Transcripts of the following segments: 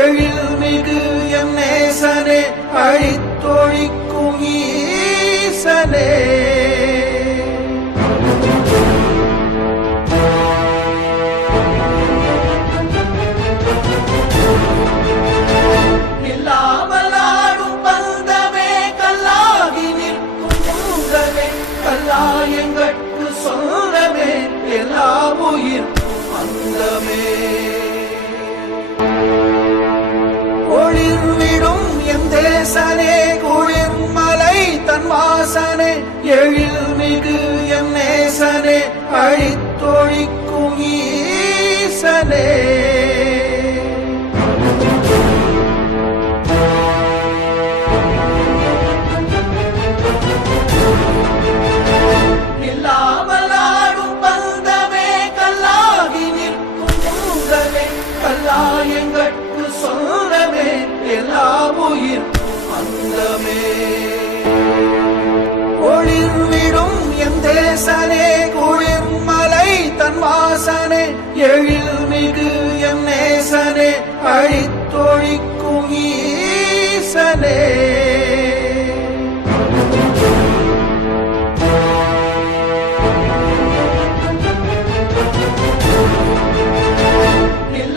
எழில்மிகு M நேசனே அழித்தொழிக்கும் ஈசனே. இல்லாமலாடும் பந்தமே கல்லாகி நிற்கும் பூங்கவே கல்லாயங்கட்கு சொந்தமே எல்லா உயிர்க்கும் அந்தமே. ஒளிர்விடும் எம் தேசனே குளிர்மலை தன் வாசனே எழில்மிகு எம் நேசனே அழித்தொழிக்கும் ஈசனே. இல்லாமலாடும் பந்தமே கல்லாகி நிற்கும் பூங்கவே கல்லாயங்கட்கு சொந்தமே எல்லா உயிர்க்கும் அந்தமே. ஒளிர்விடும் எம் தேசனே குளிர்மலை தன் வாசனே எழில்மிகு எம் நேசனே அழித்தொழிக்கும் ஈசனே.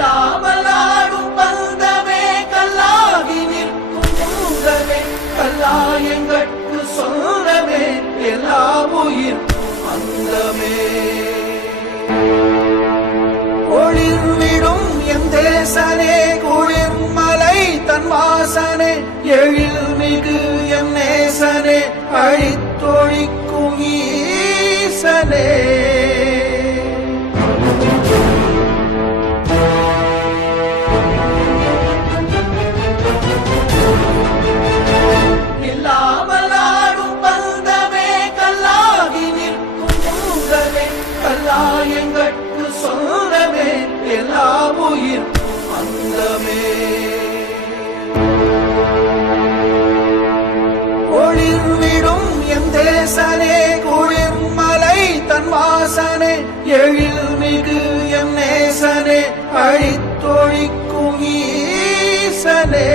இல்லாமலாடும் பந்தமே கல்லாகி நிற்கும் பூங்கவே கல்லாயங்கட்கு சொந்தமே எல்லா உயிர்க்கும் அந்தமே. ஒளிர்விடும் எம் தேசனே குளிர்மலை தன் வாசனே எழில்மிகு எம் நேசனே அழித்தொழிக்கும் ஈசனே. இல்லாமலாடும் பந்தமே கல்லாகி நிற்கும் பூங்கவே கல்லாயங்கட்கு சொந்தமே எல்லா உயிர்க்கும் அந்தமே. ஒளிர்விடும் எம் தேசனே குளிர்மலை தன் வாசனே எழில்மிகு எம் நேசனே அழித்தொழிக்கும் ஈசனே.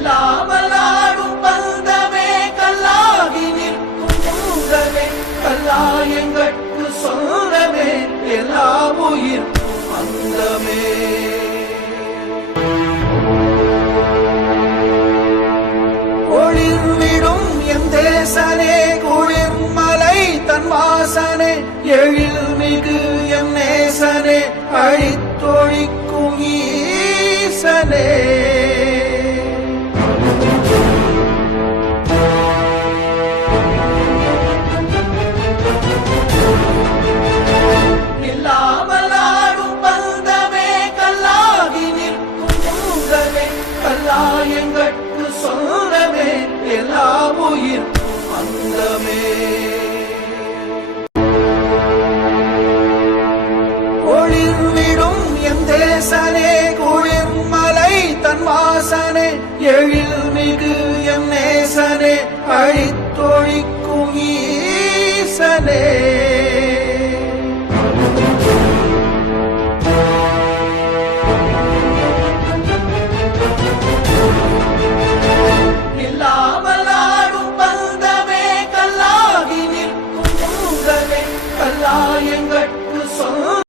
இல்லாமலாடும் பந்தமே கல்லாகி நிற்கும் பூங்கவே கல்லாயங்கட்கு சொந்தமே எல்லா உயிர்க்கும் அந்தமே. ஒளிர்விடும் எம் தேசனே குளிர்மலை தன் வாசனே எழில்மிகு எம் நேசனே அழித்தொழிக்கும் ஈசனே. இல்லாமலாடும் பந்தமே கல்லாகி நிற்கும் பூங்கவே கல்லாயங்கட்கு சொந்தமே எல்லா உயிர்க்கும் அந்தமே. ஒளிர்விடும் எம் தேசனே குளிர்மலை தன் வாசனே எழில்மிகு எம் நேசனே அழித்தொழிக்கும் ஈசனே.